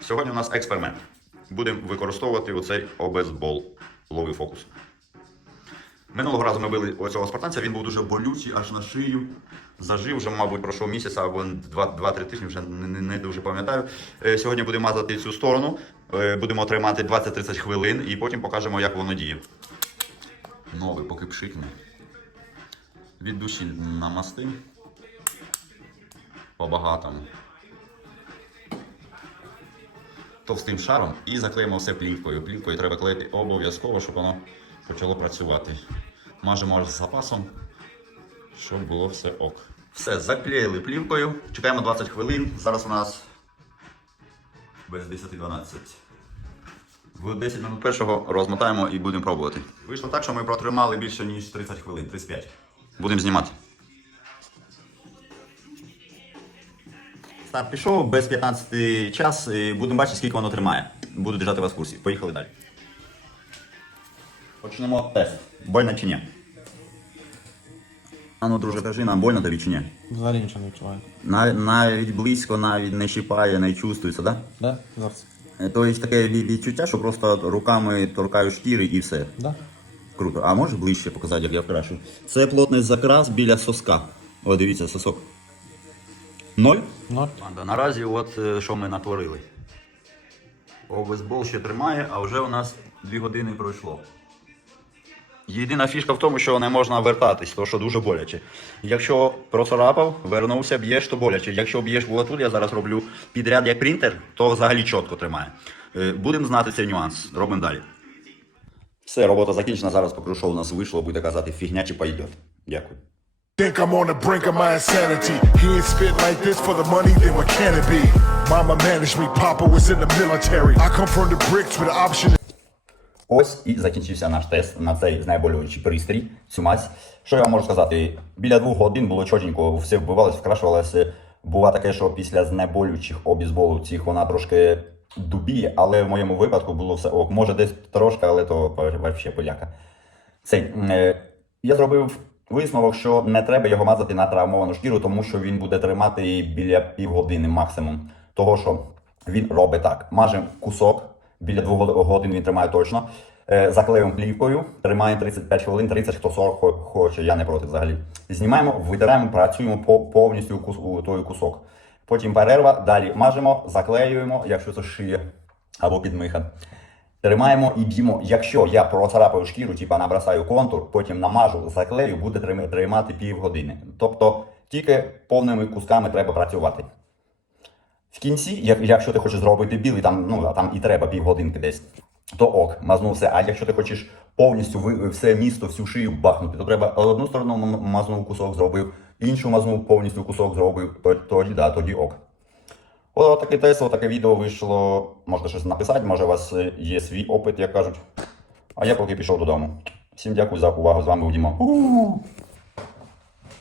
Сьогодні у нас експеримент. Будемо використовувати оцей обезбол. Лови фокус. Минулого разу ми били оцього спартанця, він був дуже болючий, аж на шию. Зажив, вже, мабуть, пройшов місяць або 2-3 тижні, вже не, не, дуже пам'ятаю. Е, Сьогодні будемо мазати цю сторону, е, будемо тримати 20-30 хвилин і потім покажемо, як воно діє. Новий, поки пшикне. Від душі намасти. По-багатому. Товстим шаром і заклеїмо все плівкою. Плівкою треба клеїти обов'язково, щоб воно почало працювати. Мажемо з запасом, щоб було все ок. Все, заклеїли плівкою. Чекаємо 20 хвилин. Зараз у нас без 10-12. В 10 минут першого розмотаємо і будемо пробувати. Вийшло так, що ми протримали більше ніж 30 хвилин, 35. Будемо знімати. Старт пішов, без 15 час. Будемо бачити, скільки воно тримає. Буду держати вас в курсі. Поїхали далі. Почнемо тест. Больно чи ні? А ну, друже, кажи нам, больно тобі чи ні? Взагалі нічого не відчуваю. Нав- Навіть близько, навіть не щипає, не чувствується, так? Да? Да? Тобто таке ві- відчуття, що просто руками торкаю шкіри і все. Да? Круто. А можеш ближче показати, як я вкрашу? Це плотний закрас біля соска. О, дивіться, сосок. Ноль? Ноль. Наразі от е, що ми натворили. Обезбол ще тримає, а вже у нас 2 години пройшло. Єдина фішка в тому, що не можна вертатись, тому що дуже боляче. Якщо процарапав, вернувся, б'єш, то боляче. Якщо б'єш в отут, я зараз роблю підряд як принтер, то взагалі чітко тримає. Е, Будемо знати цей нюанс. Робимо далі. Все, робота закінчена. Зараз покажу, що у нас вийшло, буде казати фігня чи пойдет. Дякую. Think I'm on the brink of my insanity. He ain't spit like this for the money, then what can it be? Mama managed me, Papa was in the military. I come from the bricks with option Ось і закінчився наш тест на цей знеболюючий пристрій, цю мазь. Що я вам можу сказати? Біля двох годин було чотенько, все вбивалось, вкрашувалося. Бува таке, що після знеболюючих обізболу цих вона трошки дубіє, але в моєму випадку було все ок. Може десь трошки, але то взагалі поляка. Цей, е, я зробив висновок, що не треба його мазати на травмовану шкіру, тому що він буде тримати її біля півгодини максимум. Того, що він робить так: мажемо кусок, біля двох годин він тримає точно. Е, Заклеюємо плівкою, тримаємо 35 хвилин, 30, хто 40 хоче, я не проти взагалі. Знімаємо, витираємо, працюємо по- повністю кус, той кусок. Потім перерва, далі мажемо, заклеюємо, якщо це шия або підмиха. Тримаємо і б'ємо. Якщо я процарапаю шкіру, типа набросаю контур, потім намажу, заклею, буде трим- тримати півгодини. Тобто тільки повними кусками треба працювати. В кінці, якщо ти хочеш зробити білий, там, ну, там і треба півгодинки десь, то ок, мазнув все. А якщо ти хочеш повністю все місто, всю шию бахнути, то треба одну сторону мазнув кусок зробив, іншу мазнув повністю кусок зробив, то- тоді, да, тоді ок. О, такий тест, таке відео вийшло. Можете щось написати, може у вас є свій опит, як кажуть. А я поки пішов додому. Всім дякую за увагу. З вами був Дімо.